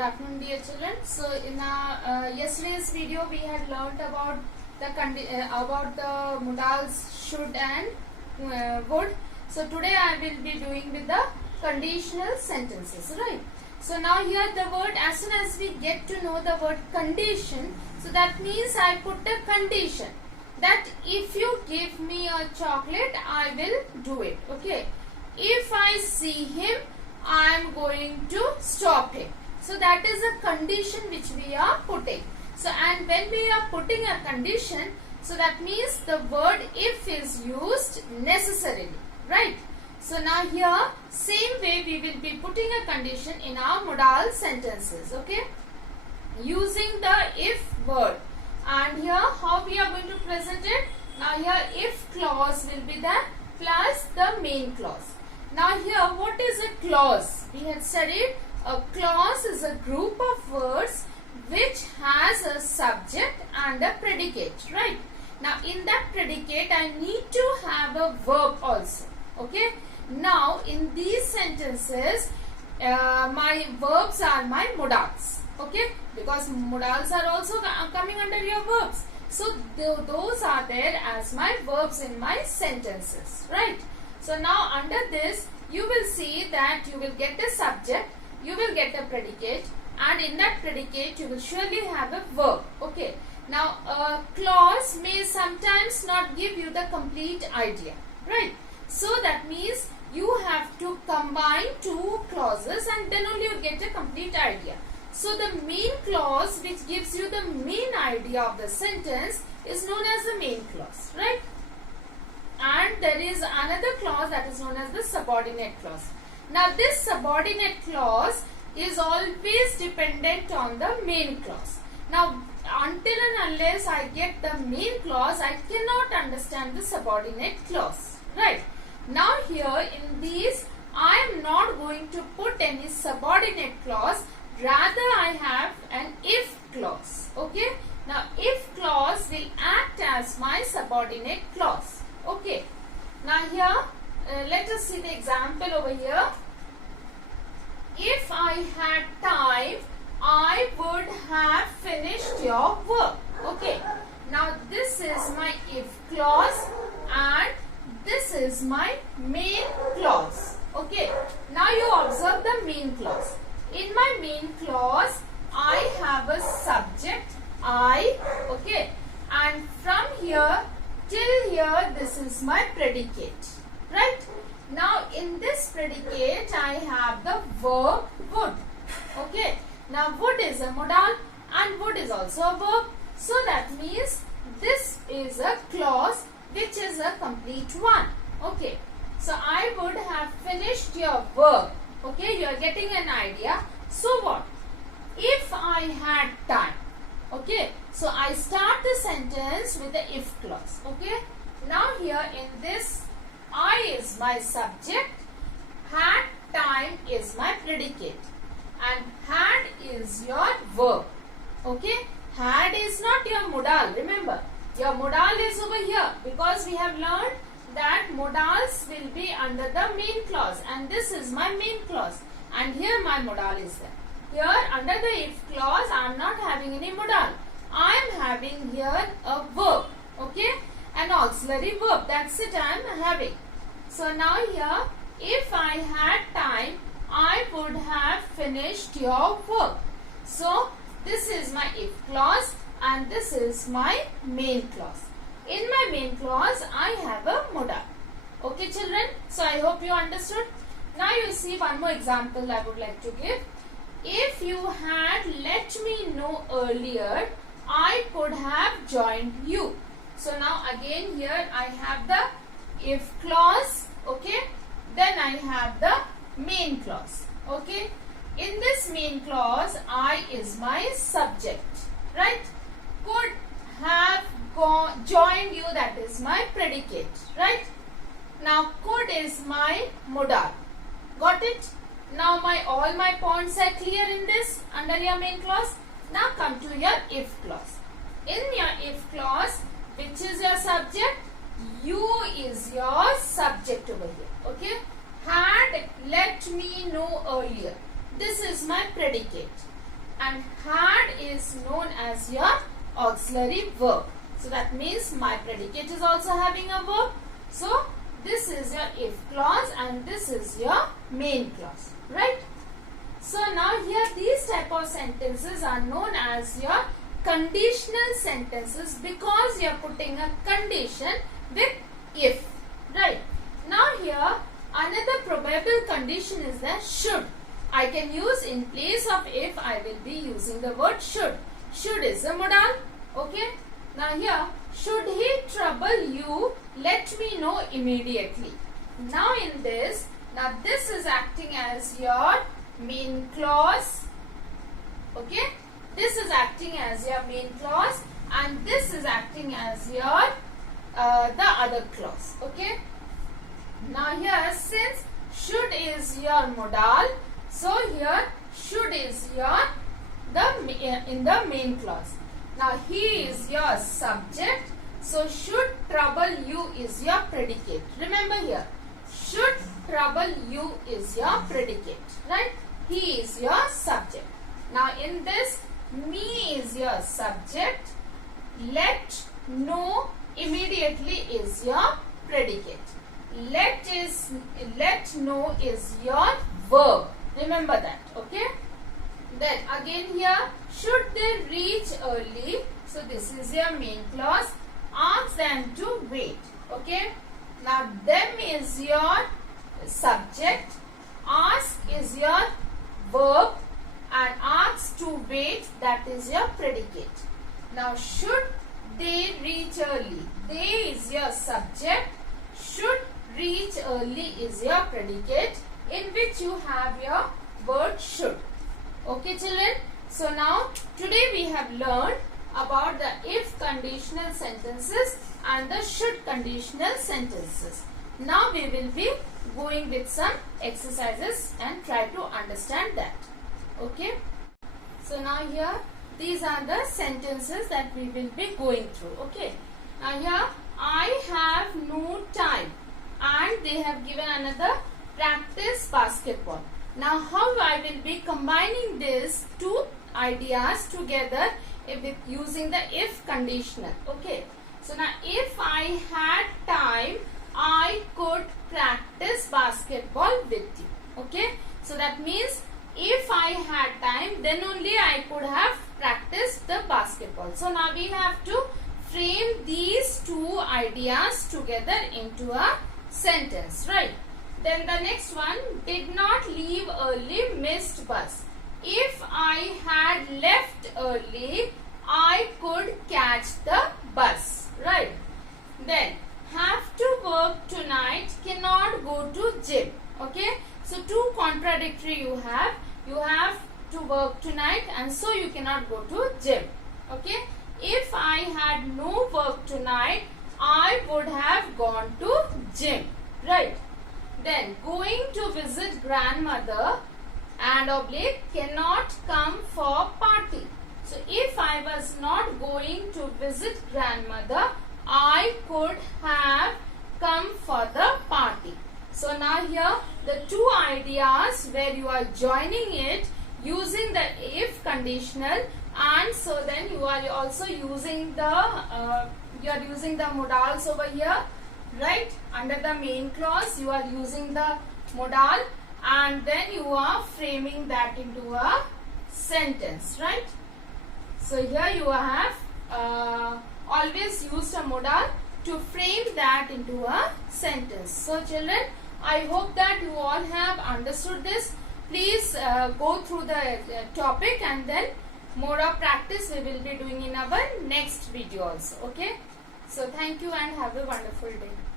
afternoon, dear children. So in yesterday's video we had learnt about the modals should and would. So today I will be doing with the conditional sentences, right? So now here the word, as soon as we get to know the word condition, so that means I put a condition that if you give me a chocolate, I will do it. Okay. If I see him, I am going to stop him. So that is a condition which we are putting. So and when we are putting a condition, so that means the word if is used necessarily, right? So now here same way we will be putting a condition in our modal sentences, okay? Using the if word. And here how we are going to present it? Now here if clause will be there plus the main clause. Now here what is a clause? We had studied a clause is a group of words which has a subject and a predicate, right? Now in that predicate I need to have a verb also, okay? Now in these sentences my verbs are my modals, okay? Because modals are also coming under your verbs. So those are there as my verbs in my sentences, right? So now under this you will see that you will get a subject, you will get a predicate, and in that predicate you will surely have a verb, okay? Now a clause may sometimes not give you the complete idea, right? So that means you have to combine two clauses and then only you get a complete idea. So the main clause which gives you the main idea of the sentence is known as the main clause, right? And there is another clause that is known as the subordinate clause. Now this subordinate clause is always dependent on the main clause. Now until and unless I get the main clause, I cannot understand the subordinate clause, right? Now here in these I am not going to put any subordinate clause, rather I have an if clause, okay? Now if clause will act as my subordinate clause, okay? Now here let us see the example over here. If I had time, I would have finished your work, okay? Now this is my if clause and this is my main clause, okay? Now you observe the main clause. In my main clause, I have a subject, I, okay? And from here till here, this is my predicate, right? Now in this predicate, I have the verb would, okay? Now would is a modal and would is also a verb. So that means this is a clause which is a complete one, okay? So I would have finished your work, okay? You are getting an idea. So what? If I had time, okay? So I start the sentence with the if clause, okay? Now here in this, I is my subject, had time is my predicate, and had is your verb, okay? Had is not your modal, remember. Your modal is over here because we have learned that modals will be under the main clause and this is my main clause and here my modal is there. Here under the if clause I am not having any modal. I am having here a verb, okay? An auxiliary verb, that's it I am having. So now here if I had time, I would have finished your work. So this is my if clause and this is my main clause. In my main clause, I have a modal. Okay children, so I hope you understood. Now you see one more example I would like to give. If you had let me know earlier, I could have joined you. So now again here I have the if clause, okay? Then I have the main clause, okay? In this main clause, I is my subject, right? Could have joined you, that is my predicate, right? Now could is my modal. Got it? Now all my points are clear in this under your main clause. Now come to your if clause. In your if clause, which is your subject? You is your subject over here, okay? Had let me know earlier. This is my predicate. and had is known as your auxiliary verb. So that means my predicate is also having a verb. So this is your if clause and this is your main clause, right? So now here these type of sentences are known as your conditional sentences because you are putting a condition with if, right? Now here another probable condition is that should. I can use in place of if, I will be using the word should. Should is a modal, okay? Now here, should he trouble you, let me know immediately. Now in this, now this is acting as your main clause, okay? This is acting as your main clause and this is acting as your the other clause, okay? Now here, since should is your modal, so here should is your in the main clause. Now he is your subject, so should trouble you is your predicate. Remember here, should trouble you is your predicate, right? He is your subject. Now in this, me is your subject, let know immediately is your predicate. Let know is your verb. Remember that, okay? Then again here, should they reach early? So this is your main clause. Ask them to wait, okay? Now them is your subject, ask is your verb and ask to wait, that is your predicate. Now should they reach early? They is your subject, should reach early is your predicate in which you have your word should. Okay children, so now today we have learned about the if conditional sentences and the should conditional sentences. Now we will be going with some exercises and try to understand that. Okay. So now here these are the sentences that we will be going through. Okay. Now here I have no time and they have given another practice basketball. Now how I will be combining these two ideas together with using the if conditional. Okay. So now if I had time, I could practice basketball with you. Okay. So that means if I had time, then only I could have practiced the basketball. So now we have to frame these two ideas together into a sentence, right? Then the next one, did not leave early, missed bus. If I had left early, I could catch the bus, right? Then have to work tonight, cannot go to gym. Okay, so two contradictory you have. You have to work tonight and so you cannot go to gym. Okay, if I had no work tonight, I would have gone to gym, right? Then going to visit grandmother and oblique cannot come for party. So if I was not going to visit grandmother, I could have come for the party. So now here the two ideas where you are joining it using the if conditional, and so then you are also using the modals over here, right? Under the main clause you are using the modal and then you are framing that into a sentence, right? So here you have always used a modal to frame that into a sentence. So children, I hope that you all have understood this. Please go through the topic and then more of practice we will be doing in our next video also. Okay. So thank you and have a wonderful day.